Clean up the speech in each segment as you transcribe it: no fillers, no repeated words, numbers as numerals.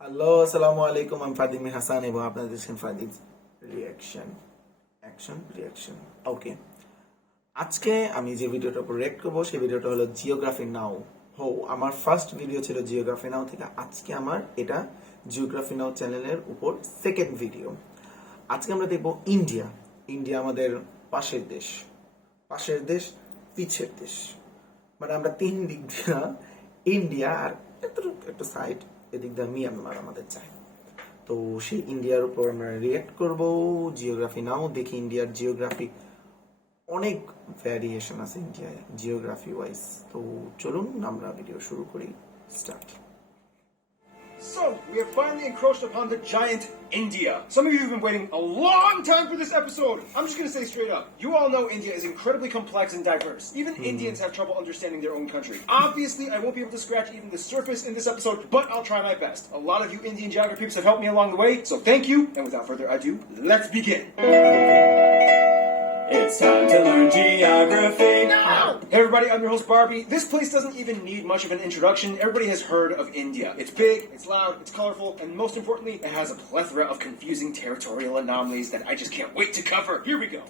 Hello, আসসালামু আলাইকুম। আমি ফাদিম হাসান এবং আপনাদের দেখছেন ফাদিম রিয়াকশন রিয়াকশন। ওকে, আজকে আমি যে ভিডিওটার উপর রিয়েক্ট করবো সেই ভিডিওটা হলো জিওগ্রাফি নাও। আমার ফার্স্ট ভিডিও ছিল জিওগ্রাফি নাও থেকে। আজকে আমার এটা জিওগ্রাফি নাও চ্যানেলের উপর সেকেন্ড ভিডিও। আজকে আমরা দেখবো ইন্ডিয়া। ইন্ডিয়া আমাদের পাশের দেশ, পিছের দেশ। মানে আমরা তিন দিক দিয়ে ইন্ডিয়া আর একটা সাইড এদিক দিয়ে মিয়ানমার আমাদের চাই। তো সেই ইন্ডিয়ার উপর আমরা রিয়েক্ট করব। জিওগ্রাফি নাও দেখি ইন্ডিয়ার জিওগ্রাফি অনেক ভ্যারিয়েশন আছে ইন্ডিয়ায় জিওগ্রাফি ওয়াইজ। তো চলুন আমরা ভিডিও শুরু করি। Start. So, we have finally encroached upon the giant India. Some of you have been waiting a long time for this episode. I'm just going to say straight up, you all know India is incredibly complex and diverse. Even Indians have trouble understanding their own country. Obviously, I won't be able to scratch even the surface in this episode, but I'll try my best. A lot of you Indian geography peeps have helped me along the way, so thank you. And without further ado, let's begin. It's time to learn geography now! Hey everybody, I'm your host Barbie. This place doesn't even need much of an introduction. Everybody has heard of India. It's big, it's loud, it's colorful, and most importantly, it has a plethora of confusing territorial anomalies that I just can't wait to cover. Here we go.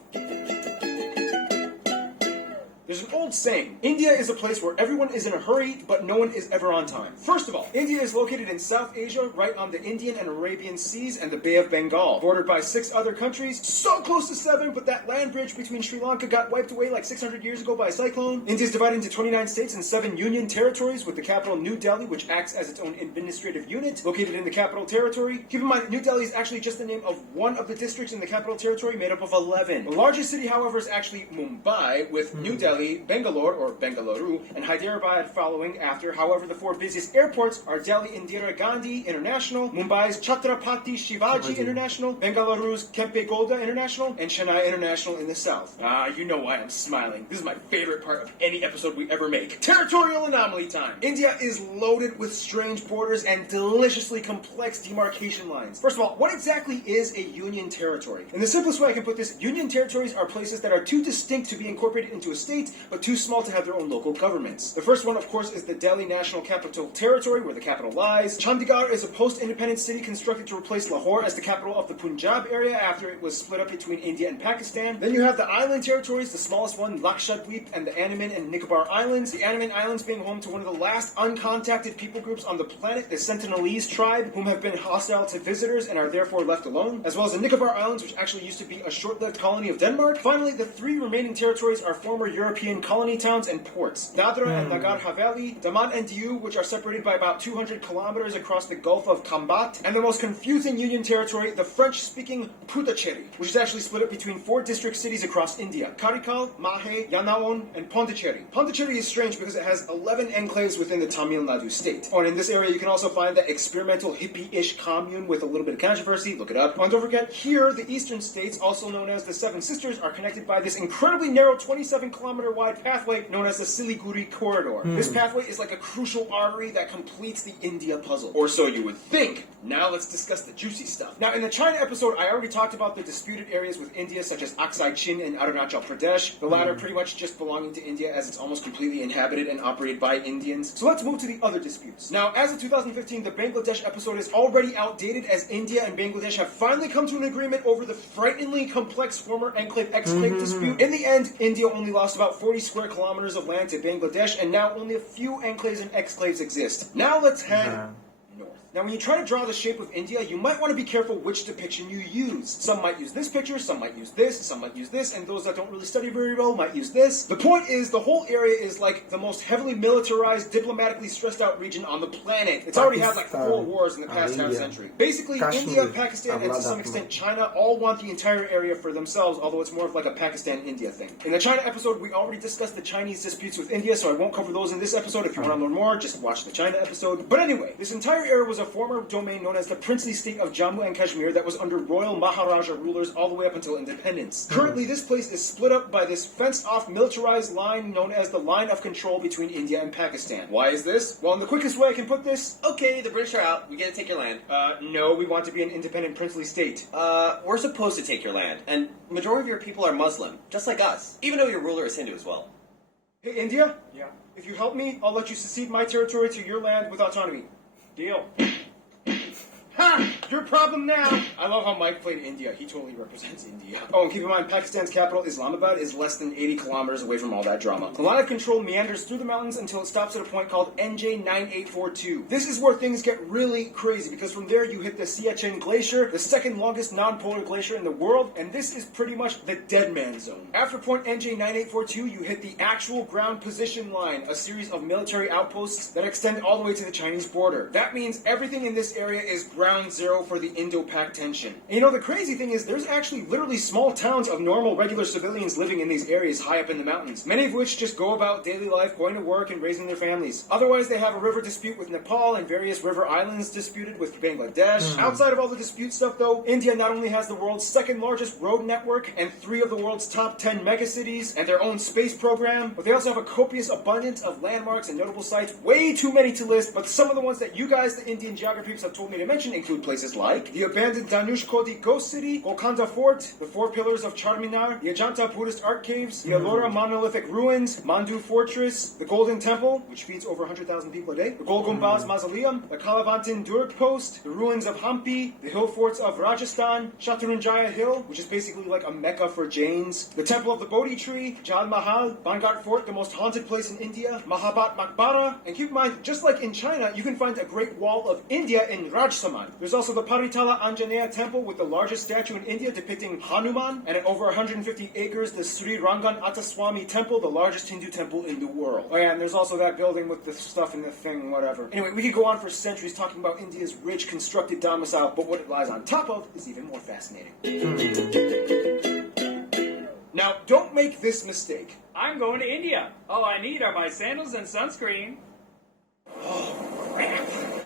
There's an old saying, India is a place where everyone is in a hurry, but no one is ever on time. First of all, India is located in South Asia, right on the Indian and Arabian Seas and the Bay of Bengal, bordered by 6 other countries, so close to 7, but that land bridge between Sri Lanka got wiped away like 600 years ago by a cyclone. India is divided into 29 states and 7 union territories, with the capital New Delhi, which acts as its own administrative unit, located in the capital territory. Keep in mind, New Delhi is actually just the name of one of the districts in the capital territory, made up of 11. The largest city, however, is actually Mumbai, with New Delhi, Bangalore or Bengaluru, and Hyderabad following after. However, the 4 busiest airports are Delhi Indira Gandhi International, Mumbai's Chhatrapati Shivaji International, Bengaluru's Kempe Gowda International, and Chennai International in the south. You know why I'm smiling. This is my favorite part of any episode we ever make. Territorial anomaly time. India is loaded with strange borders and deliciously complex demarcation lines. First of all, what exactly is a union territory? In the simplest way I can put this, union territories are places that are too distinct to be incorporated into a state, but too small to have their own local governments. The first one, of course, is the Delhi National Capital Territory, where the capital lies. Chandigarh is a post-independent city constructed to replace Lahore as the capital of the Punjab area after it was split up between India and Pakistan. Then you have the island territories, the smallest one, Lakshadweep, and the Andaman and Nicobar Islands. The Andaman Islands being home to one of the last uncontacted people groups on the planet, the Sentinelese tribe, whom have been hostile to visitors and are therefore left alone, as well as the Nicobar Islands, which actually used to be a short-lived colony of Denmark. Finally, the 3 remaining territories are former European colony towns and ports. Dadra and Nagar Haveli, Daman and Diu, which are separated by about 200 kilometers across the Gulf of Kambat, and the most confusing union territory, the French-speaking Puducherry, which is actually split up between 4 district cities across India: Karikal, Mahe, Yanaon, and Pondicherry. Pondicherry is strange because it has 11 enclaves within the Tamil Nadu state. And in this area, you can also find the experimental hippie-ish commune with a little bit of controversy. Look it up. And don't forget, here, the eastern states, also known as the Seven Sisters, are connected by this incredibly narrow 27-kilometer wide pathway known as the Siliguri Corridor. This pathway is like a crucial artery that completes the India puzzle. Or so you would think. Now let's discuss the juicy stuff. Now, in the China episode, I already talked about the disputed areas with India, such as Aksai Chin and Arunachal Pradesh. The latter pretty much just belonging to India, as it's almost completely inhabited and operated by Indians. So let's move to the other disputes. Now, as of 2015, the Bangladesh episode is already outdated, as India and Bangladesh have finally come to an agreement over the frighteningly complex former enclave-exclave dispute. In the end, India only lost about 40 square kilometers of land to Bangladesh, and now only a few enclaves and exclaves exist. Now let's head north. Now, when you try to draw the shape of India, you might want to be careful which depiction you use. Some might use this picture, some might use this, some might use this, and those that don't really study very well might use this. The point is, the whole area is like the most heavily militarized, diplomatically stressed out region on the planet. It's already had like 4 wars in the past half century. Basically, India, Pakistan, and to some extent China all want the entire area for themselves, although it's more of like a Pakistan-India thing. In the China episode, we already discussed the Chinese disputes with India, so I won't cover those in this episode. If you want to learn more, just watch the China episode. But anyway, this entire area was a former domain known as the princely state of Jammu and Kashmir that was under royal Maharaja rulers all the way up until independence. Currently, this place is split up by this fenced-off militarized line known as the line of control between India and Pakistan. Why is this? Well, in the quickest way I can put this, Okay, the British are out. We get to take your land. no, we want to be an independent princely state. We're supposed to take your land, and majority of your people are Muslim, just like us. Even though your ruler is Hindu as well. Hey, India? Yeah. If you help me, I'll let you secede my territory to your land with autonomy. Deal. Ha! Your problem now! I love how Mike played India. He totally represents India. Oh, and keep in mind, Pakistan's capital, Islamabad, is less than 80 kilometers away from all that drama. The line of control meanders through the mountains until it stops at a point called NJ9842. This is where things get really crazy, because from there you hit the Siachen Glacier, the second longest non-polar glacier in the world, and this is pretty much the dead man zone. After point NJ9842, you hit the actual ground position line, a series of military outposts that extend all the way to the Chinese border. That means everything in this area is ground zero for the Indo-Pak tension. And you know, the crazy thing is there's actually literally small towns of normal, regular civilians living in these areas high up in the mountains, many of which just go about daily life, going to work and raising their families. Otherwise, they have a river dispute with Nepal and various river islands disputed with Bangladesh. Outside of all the dispute stuff, though, India not only has the world's second largest road network and 3 of the world's top 10 megacities and their own space program, but they also have a copious abundance of landmarks and notable sites, way too many to list, but some of the ones that you guys, the Indian geography peeps, have told me to mention include places like the abandoned Danushkodi Ghost City, Golconda Fort, the 4 pillars of Charminar, the Ajanta Buddhist Art Caves, the Ellora Monolithic Ruins, Mandu Fortress, the Golden Temple, which feeds over 100,000 people a day, the Golgumbaz Mausoleum, the Kalavantin Durg Post, the ruins of Hampi, the hill forts of Rajasthan, Shatrunjaya Hill, which is basically like a mecca for Jains, the Temple of the Bodhi Tree, Jal Mahal, Bangar Fort, the most haunted place in India, Mahabat Maqbara, and keep in mind, just like in China, you can find a Great Wall of India in Rajsamand. There's also the Paritala Anjaneya Temple with the largest statue in India depicting Hanuman, and at over 150 acres, the Sri Rangan Attaswamy Temple, the largest Hindu temple in the world. Oh yeah, and there's also that building with the stuff in the thing, whatever. Anyway, we could go on for centuries talking about India's rich constructed domicile, but what it lies on top of is even more fascinating. Now, don't make this mistake. I'm going to India. All I need are my sandals and sunscreen.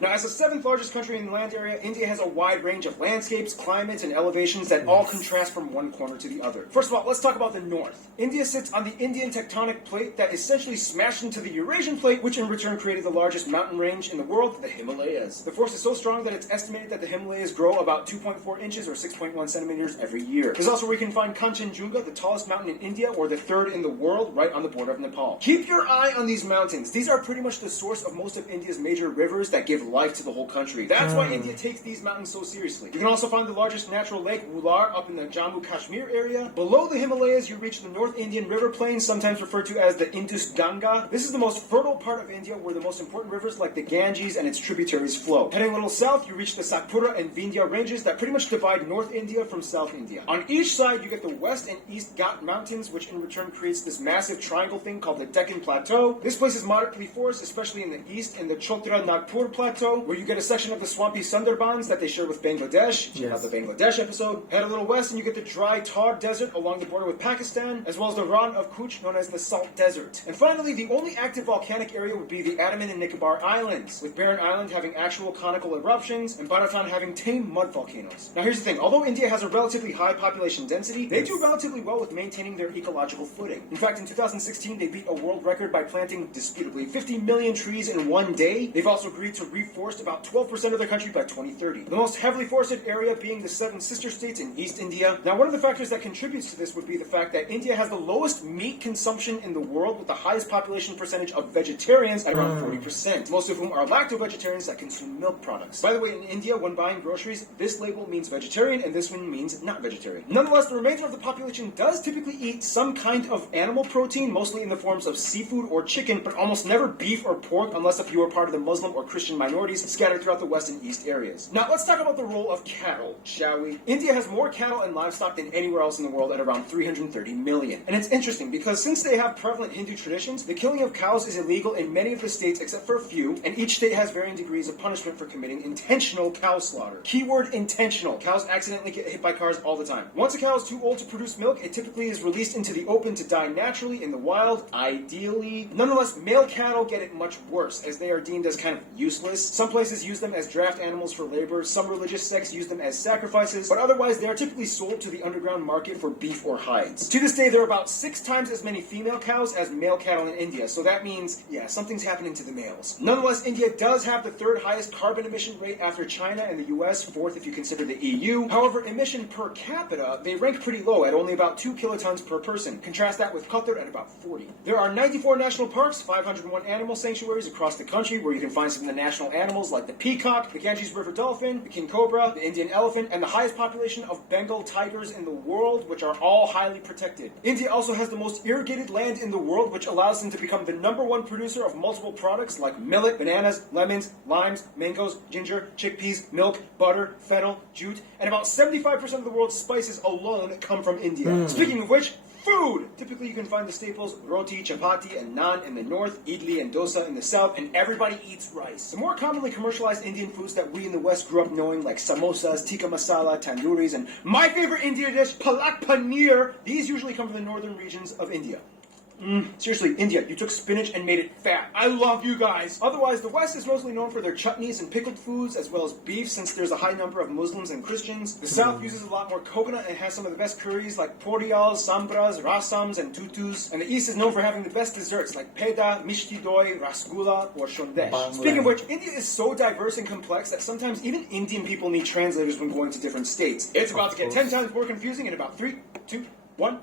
Now, as the 7th largest country in the land area, India has a wide range of landscapes, climates, and elevations that all contrast from one corner to the other. First of all, let's talk about the north. India sits on the Indian tectonic plate that essentially smashed into the Eurasian plate, which in return created the largest mountain range in the world, the Himalayas. The force is so strong that it's estimated that the Himalayas grow about 2.4 inches or 6.1 centimeters every year. There's also where you can find Kanchenjunga, the tallest mountain in India, or the 3rd in the world, right on the border of Nepal. Keep your eye on these mountains. These are pretty much the source of most of India's major rivers that give life to the whole country. That's why India takes these mountains so seriously. You can also find the largest natural lake, Wular, up in the Jammu Kashmir area. Below the Himalayas, you reach the North Indian River Plain, sometimes referred to as the Indus Ganga. This is the most fertile part of India where the most important rivers like the Ganges and its tributaries flow. Heading a little south, you reach the Satpura and Vindhya ranges that pretty much divide North India from South India. On each side, you get the West and East Ghat Mountains, which in return creates this massive triangle thing called the Deccan Plateau. This place is moderately forested, especially in the east, in the Chotra Nagpur Plateau, where you get a section of the swampy Sundarbans that they share with Bangladesh. Check out the Bangladesh episode. Head a little west and you get the dry Thar Desert along the border with Pakistan, as well as the Rann of Kutch, known as the Salt Desert. And finally, the only active volcanic area would be the Andaman and Nicobar Islands, with Barren Island having actual conical eruptions and Bharatan having tame mud volcanoes. Now here's the thing, although India has a relatively high population density, they do relatively well with maintaining their ecological footing. In fact, in 2016, they beat a world record by planting, disputably, 50 million trees in one day. They've also agreed to reforest about 12% of their country by 2030. The most heavily forested area being the 7 sister states in East India. Now, one of the factors that contributes to this would be the fact that India has the lowest meat consumption in the world, with the highest population percentage of vegetarians at around 40%, most of whom are lacto-vegetarians that consume milk products. By the way, in India, when buying groceries, this label means vegetarian and this one means not vegetarian. Nonetheless, the remainder of the population does typically eat some kind of animal protein, mostly in the forms of seafood or chicken, but almost never beef or pork unless if you are part of the Muslim or Christian minorities scattered throughout the West and East areas. Now, let's talk about the role of cattle, shall we? India has more cattle and livestock than anywhere else in the world at around 330 million. And it's interesting because since they have prevalent Hindu traditions, the killing of cows is illegal in many of the states except for a few, and each state has varying degrees of punishment for committing intentional cow slaughter. Keyword intentional. Cows accidentally get hit by cars all the time. Once a cow is too old to produce milk, it typically is released into the open to die naturally in the wild, ideally. Nonetheless, male cattle get it much worse, as they are deemed as kind of useless. Some places use them as draft animals for labor, some religious sects use them as sacrifices, but otherwise they are typically sold to the underground market for beef or hides. To this day, there are about 6 times as many female cows as male cattle in India, so that means, yeah, something's happening to the males. Nonetheless, India does have the 3rd highest carbon emission rate after China and the US, 4th if you consider the EU. However, emission per capita, they rank pretty low at only about 2 kilotons per person. Contrast that with Qatar at about 40. There are 94 national parks, 501 animal sanctuaries across the country where you can find some of the national animals like the peacock, the Ganges River dolphin, the king cobra, the Indian elephant, and the highest population of Bengal tigers in the world, which are all highly protected. India also has the most irrigated land in the world, which allows them to become the #1 producer of multiple products like millet, bananas, lemons, limes, mangoes, ginger, chickpeas, milk, butter, fennel, jute, and about 75% of the world's spices alone come from India. Speaking of which, food! Typically you can find the staples roti, chapati, and naan in the north, idli and dosa in the south, and everybody eats rice. The more commonly commercialized Indian foods that we in the West grew up knowing, like samosas, tikka masala, tandooris, and my favorite Indian dish, palak paneer, these usually come from the northern regions of India. Seriously, India, you took spinach and made it fat. I love you guys. Otherwise, the West is mostly known for their chutneys and pickled foods, as well as beef, since there's a high number of Muslims and Christians. The South uses a lot more coconut and has some of the best curries like poriyals, sambras, rasams, and tutus. And the East is known for having the best desserts like peda, mishti doi, rasgulla, or shondesh. Speaking of which, India is so diverse and complex that sometimes even Indian people need translators when going to different states. It's about to get 10 times more confusing in about 3, 2, 1.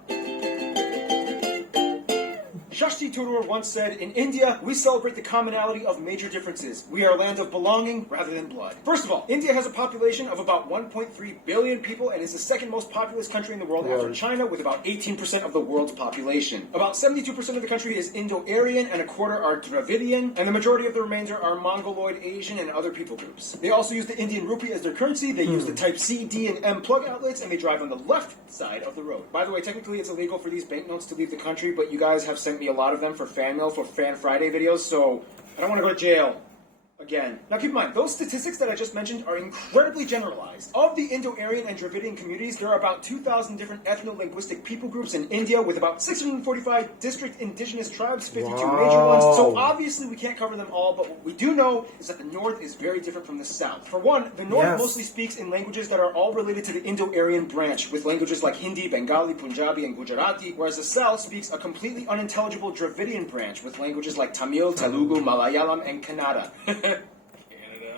Shashti Tharoor once said, "In India, we celebrate the commonality of major differences. We are a land of belonging rather than blood." First of all, India has a population of about 1.3 billion people and is the second most populous country in the world after China, with about 18% of the world's population. About 72% of the country is Indo-Aryan and a quarter are Dravidian, and the majority of the remainder are Mongoloid, Asian, and other people groups. They also use the Indian rupee as their currency. They use the Type C, D, and M plug outlets, and they drive on the left side of the road. By the way, technically it's illegal for these banknotes to leave the country, but you guys have sent me a lot of them for fan mail for Fan Friday videos, so I don't want to go to jail again. Now keep in mind, those statistics that I just mentioned are incredibly generalized. Of the Indo-Aryan and Dravidian communities, there are about 2,000 different ethno-linguistic people groups in India, with about 645 district indigenous tribes, 52 major ones. So obviously we can't cover them all, but what we do know is that the North is very different from the South. For one, the North mostly speaks in languages that are all related to the Indo-Aryan branch, with languages like Hindi, Bengali, Punjabi, and Gujarati, whereas the South speaks a completely unintelligible Dravidian branch, with languages like Tamil, Telugu, Malayalam, and Kannada.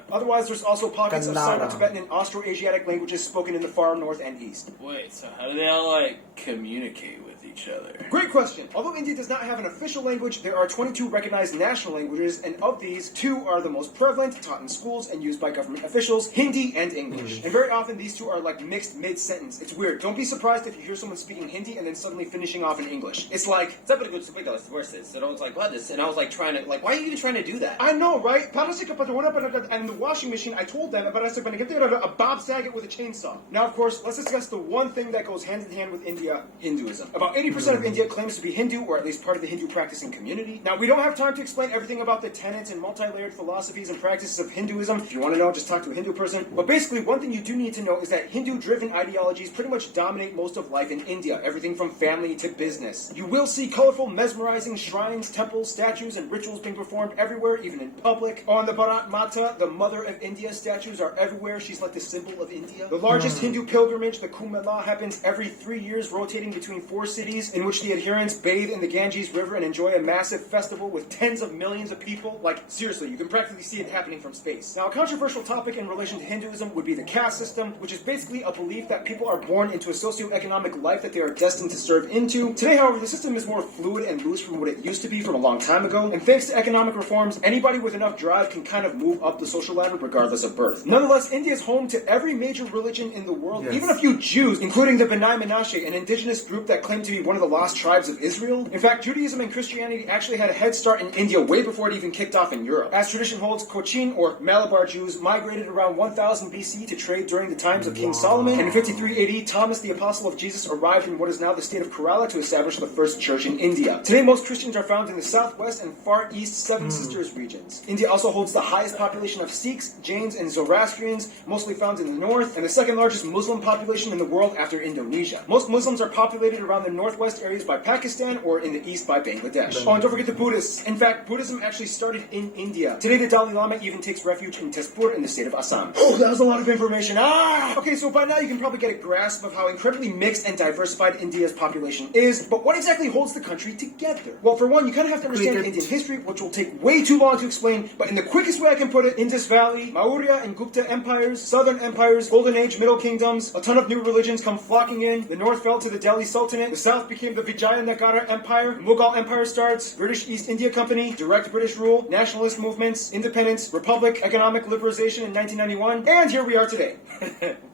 Otherwise, there's also pockets of Sino-Tibetan and Austroasiatic languages spoken in the far north and east. Wait, so how do they all, communicate with each other? Great question. Although India does not have an official language, there are 22 recognized national languages, and of these, 2 are the most prevalent, taught in schools, and used by government officials, Hindi and English. And very often, these two are mixed mid-sentence. It's weird. Don't be surprised if you hear someone speaking Hindi and then suddenly finishing off in English. It's like, So I was like, what this? And I was like trying to, why are you even trying to do that? I know, right? And the washing machine, I told them, a Bob Saget with a chainsaw. Now, of course, let's discuss the one thing that goes hand in hand with India, Hinduism. About 80% of India claims to be Hindu, or at least part of the Hindu practicing community. Now, we don't have time to explain everything about the tenets and multi-layered philosophies and practices of Hinduism. If you want to know, just talk to a Hindu person. But basically, one thing you do need to know is that Hindu-driven ideologies pretty much dominate most of life in India, everything from family to business. You will see colorful, mesmerizing shrines, temples, statues, and rituals being performed everywhere, even in public. On the Bharat Mata, the mother of India, statues are everywhere. She's like the symbol of India. The largest Hindu pilgrimage, the Kumbh Mela, happens every 3 years, rotating between 4 cities, in which the adherents bathe in the Ganges River and enjoy a massive festival with tens of millions of people. Seriously, you can practically see it happening from space. Now, a controversial topic in relation to Hinduism would be the caste system, which is basically a belief that people are born into a socioeconomic life that they are destined to serve into. Today, however, the system is more fluid and loose from what it used to be from a long time ago, and thanks to economic reforms, anybody with enough drive can kind of move up the social ladder regardless of birth. Nonetheless, India is home to every major religion in the world, even a few Jews, including the B'nai Menashe, an indigenous group that claimed to be one of the lost tribes of Israel. In fact, Judaism and Christianity actually had a head start in India way before it even kicked off in Europe. As tradition holds, Cochin, or Malabar Jews, migrated around 1000 BC to trade during the times of King Solomon, and in 53 AD, Thomas the Apostle of Jesus arrived in what is now the state of Kerala to establish the first church in India. Today, most Christians are found in the southwest and far east Seven Sisters regions. India also holds the highest population of Sikhs, Jains, and Zoroastrians, mostly found in the north, and the second largest Muslim population in the world after Indonesia. Most Muslims are populated around the northwest areas by Pakistan, or in the east by Bangladesh. Oh, and don't forget the Buddhists. In fact, Buddhism actually started in India. Today, the Dalai Lama even takes refuge in Tezpur in the state of Assam. Oh, that was a lot of information. Okay, so by now you can probably get a grasp of how incredibly mixed and diversified India's population is, but what exactly holds the country together? Well, for one, you kind of have to understand Indian history, which will take way too long to explain, but in the quickest way I can put it, Indus Valley, Maurya and Gupta empires, southern empires, Golden Age, Middle Kingdoms, a ton of new religions come flocking in, the North fell to to the Delhi Sultanate. The south became the Vijayanagara Empire. The Mughal Empire starts. British East India Company. Direct British rule. Nationalist movements. Independence. Republic. Economic liberalization in 1991. And here we are today.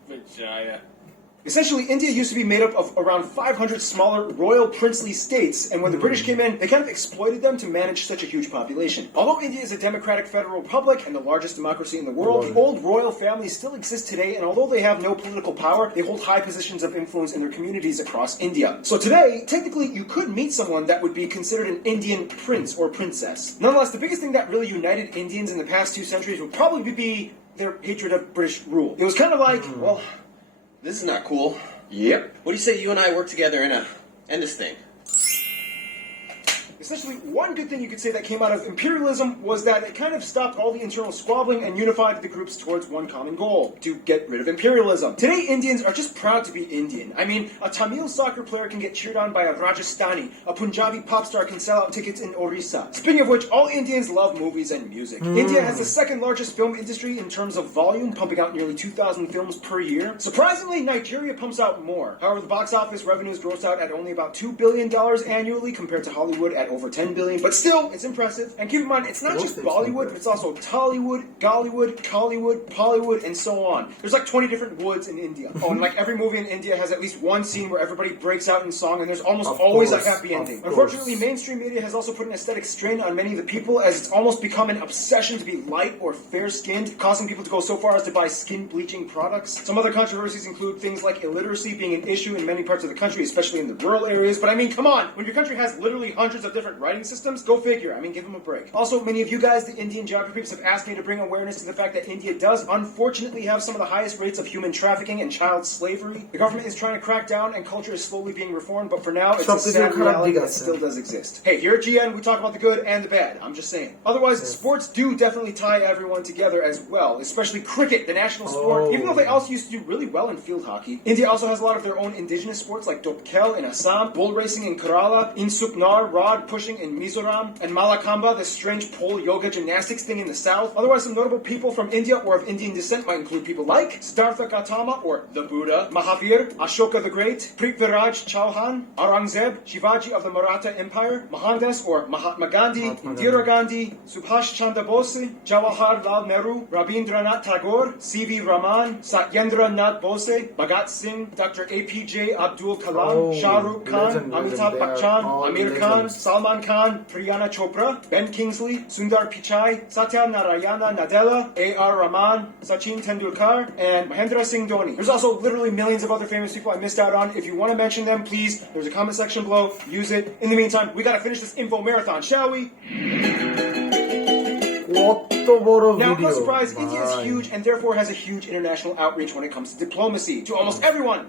Vagina. Essentially, India used to be made up of around 500 smaller royal princely states, and when the British came in, they kind of exploited them to manage such a huge population. Although India is a democratic federal republic and the largest democracy in the world, the old royal families still exist today, and although they have no political power, they hold high positions of influence in their communities across India. So today, technically, you could meet someone that would be considered an Indian prince or princess. Nonetheless, the biggest thing that really united Indians in the past 2 centuries would probably be their hatred of British rule. It was kind of like, well, This is not cool. yep. What do you say you and I work together and end this thing? Essentially, one good thing you could say that came out of imperialism was that it kind of stopped all the internal squabbling and unified the groups towards one common goal, to get rid of imperialism. Today, Indians are just proud to be Indian. I mean, a Tamil soccer player can get cheered on by a Rajasthani, a Punjabi pop star can sell out tickets in Orissa. Speaking of which, all Indians love movies and music. India has the second largest film industry in terms of volume, pumping out nearly 2,000 films per year. Surprisingly, Nigeria pumps out more. However, the box office revenues gross out at only about $2 billion annually compared to Hollywood at over $10 billion, but still, it's impressive. And keep in mind, it's not just Bollywood, but it's also Tollywood, Gollywood, Collywood, Pollywood, and so on. There's like 20 different woods in India. Oh, and like every movie in India has at least one scene where everybody breaks out in song, and there's almost always a happy ending. Unfortunately, mainstream media has also put an aesthetic strain on many of the people, as it's almost become an obsession to be light or fair-skinned, causing people to go so far as to buy skin-bleaching products. Some other controversies include things like illiteracy being an issue in many parts of the country, especially in the rural areas. But I mean, come on, when your country has literally hundreds of different writing systems, go figure. I mean, give them a break. Also, many of you guys, the Indian geography peeps, have asked me to bring awareness to the fact that India does unfortunately have some of the highest rates of human trafficking and child slavery. The government is trying to crack down and culture is slowly being reformed, but for now, it's a sad reality that still does exist. Hey, here at GN, we talk about the good and the bad. I'm just saying. Otherwise, sports do definitely tie everyone together as well, especially cricket, the national sport. Even though they also used to do really well in field hockey, India also has a lot of their own indigenous sports like Dopkel in Assam, bull racing in Kerala, Insuknar, rod pushing in Mizoram, and Malakamba, the strange pole yoga gymnastics thing in the south. Otherwise, some notable people from India or of Indian descent might include people like Siddhartha Gautama, or the Buddha, Mahavir, Ashoka the Great, Prithviraj Chauhan, Aurangzeb, Shivaji of the Maratha Empire, Mohandas or Mahatma Gandhi, Indira Gandhi, Subhash Chandra Bose, Jawaharlal Nehru, Rabindranath Tagore, C.V. Raman, Satyendra Nath Bose, Bhagat Singh, Dr. A.P.J. Abdul Kalam, Shah Rukh Khan, Amitabh Bachchan, Amir Khan, Salman Khan, Priyana Chopra, Ben Kingsley, Sundar Pichai, Satya Narayana Nadella, A.R. Rahman, Sachin Tendulkar, and Mahendra Singh Dhoni. There's also literally millions of other famous people I missed out on. If you want to mention them, please, there's a comment section below. Use it. In the meantime, we gotta finish this info marathon, shall we? কত বড় Now, video no surprise, India is huge and therefore has a huge international outreach when it comes to diplomacy to almost everyone,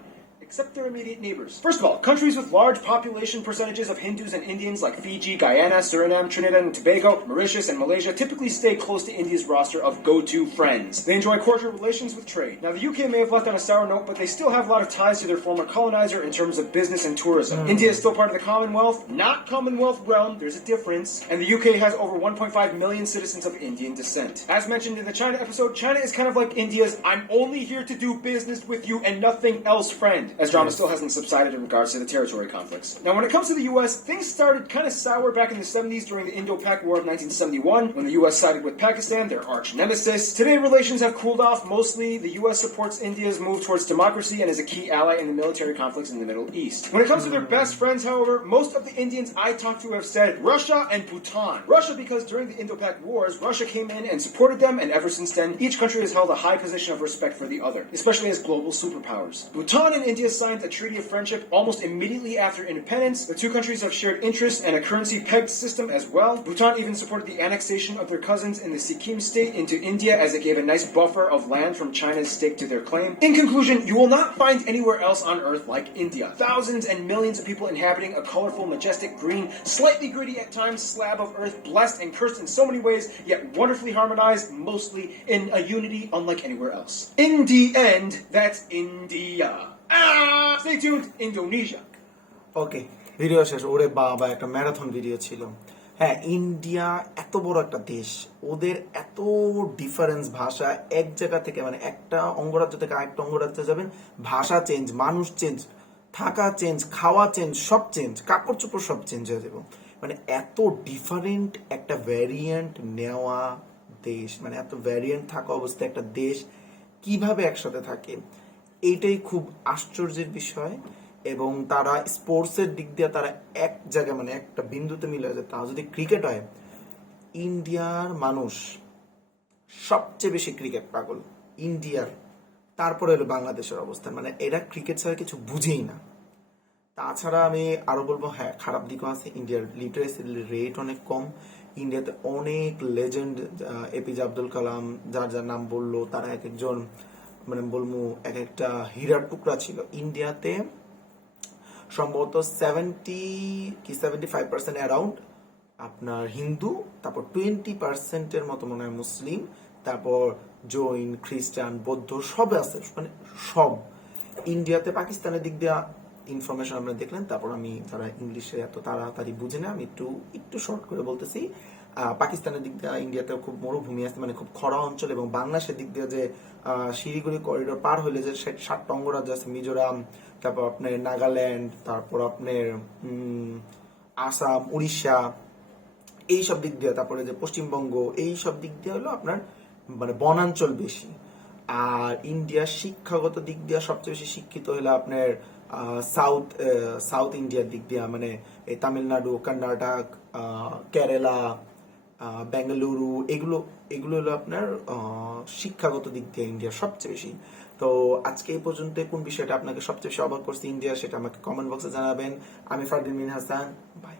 except their immediate neighbors. First of all, countries with large population percentages of Hindus and Indians like Fiji, Guyana, Suriname, Trinidad and Tobago, Mauritius, and Malaysia typically stay close to India's roster of go-to friends. They enjoy cordial relations with trade. Now, the UK may have left on a sour note, but they still have a lot of ties to their former colonizer in terms of business and tourism. India is still part of the Commonwealth, not Commonwealth realm, there's a difference, and the UK has over 1.5 million citizens of Indian descent. As mentioned in the China episode, China is kind of like India's I'm only here to do business with you and nothing else friend, as drama still hasn't subsided in regards to the territory conflicts. Now, when it comes to the U.S., things started kind of sour back in the 70s during the Indo-Pak War of 1971, when the U.S. sided with Pakistan, their arch nemesis. Today, relations have cooled off. Mostly, the U.S. supports India's move towards democracy and is a key ally in the military conflicts in the Middle East. When it comes to their best friends, however, most of the Indians I talked to have said Russia and Bhutan. Russia because during the Indo-Pak Wars, Russia came in and supported them, and ever since then, each country has held a high position of respect for the other, especially as global superpowers. Bhutan and India signed a treaty of friendship almost immediately after independence. The two countries have shared interests and a currency-pegged system as well. Bhutan even supported the annexation of their cousins in the Sikkim state into India, as it gave a nice buffer of land from China's stake to their claim. In conclusion, you will not find anywhere else on Earth like India. Thousands and millions of people inhabiting a colorful, majestic, green, slightly gritty at times slab of Earth, blessed and cursed in so many ways, yet wonderfully harmonized, mostly in a unity unlike anywhere else. In the end, that's India. Stay tuned, Indonesia. Okay, video শেষ। ওরে বাবা, একটা marathon video ছিল। হ্যাঁ, India এত বড় একটা দেশ, ওদের এত ডিফারেন্স ভাষা, এক জায়গা থেকে মানে একটা অঙ্গরাজ্য থেকে আরেকটা অঙ্গরাজ্যে যাবেন, ভাষা চেঞ্জ, মানুষ চেঞ্জ, থাকা চেঞ্জ, খাওয়া চেঞ্জ, সব চেঞ্জ, কাপড় চোপড় সব চেঞ্জ হয়ে যাবে। মানে এত ডিফারেন্ট একটা ভ্যারিয়েন্ট নেওয়া দেশ, মানে এত ভ্যারিয়েন্ট থাকা অবস্থায় একটা দেশ কিভাবে একসাথে থাকে, এইটাই খুব আশ্চর্যের বিষয়। এবং তারা স্পোর্টসের দিক দিয়ে তারা এক জায়গায় মানে একটা বিন্দুতে মিলে যায়। তা যদি ক্রিকেট হয়, ইন্ডিয়ার মানুষ সবচেয়ে বেশি ক্রিকেট পাগল ইন্ডিয়ার, তারপরে হলো বাংলাদেশের অবস্থান, মানে এরা ক্রিকেট ছাড়া কিছু বুঝেই না। তাছাড়া আমি আরো বলবো, হ্যাঁ খারাপ দিকও আছে, ইন্ডিয়ার লিটারেসি রেট অনেক কম। ইন্ডিয়াতে অনেক লেজেন্ড, এপিজে আব্দুল কালাম, যার যার নাম বললো তারা এক একজন মানে বলবো এক একটা হীরার টুকরা ছিল। ইন্ডিয়াতে সম্ভবত 75% অ্যারাউন্ড আপনার হিন্দু, তারপর 20%-এর মতো মনে হয় মুসলিম, তারপর জৈন, খ্রিস্টান, বৌদ্ধ সব আছে, মানে সব। ইন্ডিয়াতে পাকিস্তানের দিক দিয়ে ইনফরমেশন আমরা দেখলেন। তারপর আমি যারা ইংলিশে এত তাড়াতাড়ি বুঝে না, আমি একটু একটু শর্ট করে বলতেছি। পাকিস্তানের দিক দিয়ে ইন্ডিয়াতে খুব মরুভূমি আছে, মানে খুব খরা অঞ্চল। এবং বাংলাদেশের দিক দিয়ে যে শিলিগুড়ি করিডোর পার হইলে যে 7টা অঙ্গরাজ্য আছে, মিজোরাম, তারপর আপনার নাগাল্যান্ড, তারপর আপনার আসাম, উড়িষ্যা, এই সব দিক দিয়ে, তারপরে যে পশ্চিমবঙ্গ, এই সব দিক দিয়ে হলো আপনার মানে বনাঞ্চল বেশি। আর ইন্ডিয়ার শিক্ষাগত দিক দিয়ে সবচেয়ে বেশি শিক্ষিত হলো আপনার সাউথ সাউথ ইন্ডিয়ার দিক দিয়ে, মানে এই তামিলনাড়ু, কর্ণাটক, কেরালা, বেঙ্গালুরু, এগুলো এগুলো হলো আপনার শিক্ষাগত দিক দিয়ে ইন্ডিয়ার সবচেয়ে বেশি। তো আজকে এই পর্যন্ত কোন বিষয়টা আপনাকে সবচেয়ে বেশি অবাক করছে ইন্ডিয়া, সেটা আমাকে কমেন্ট বক্সে জানাবেন। আমি ফারদিন মিন হাসান, বাই।